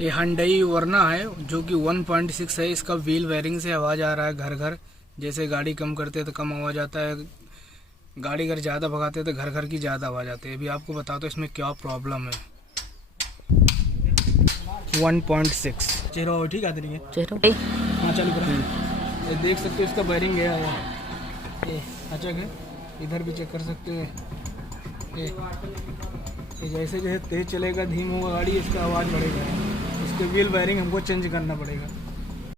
ये Hyundai वरना है जो कि 1.6 है। इसका व्हील वायरिंग से आवाज़ आ रहा है घर घर। जैसे गाड़ी कम करते हैं तो कम आवाज़ आता है, गाड़ी अगर ज़्यादा भगाते हैं तो घर घर की ज़्यादा आवाज़ आती है। अभी आपको बताता हूँ इसमें क्या प्रॉब्लम है। 1.6 चेहरा ठीक आती है चेहरा हाँ चालू करो। ये देख सकते हो इसका वायरिंग गया है, ये अच्छा है। इधर भी चेक कर सकते हो। ये जैसे जैसे तेज़ चलेगा धीम होगा गाड़ी, इसका आवाज़ बढ़ेगा। इसके व्हील वायरिंग हमको चेंज करना पड़ेगा।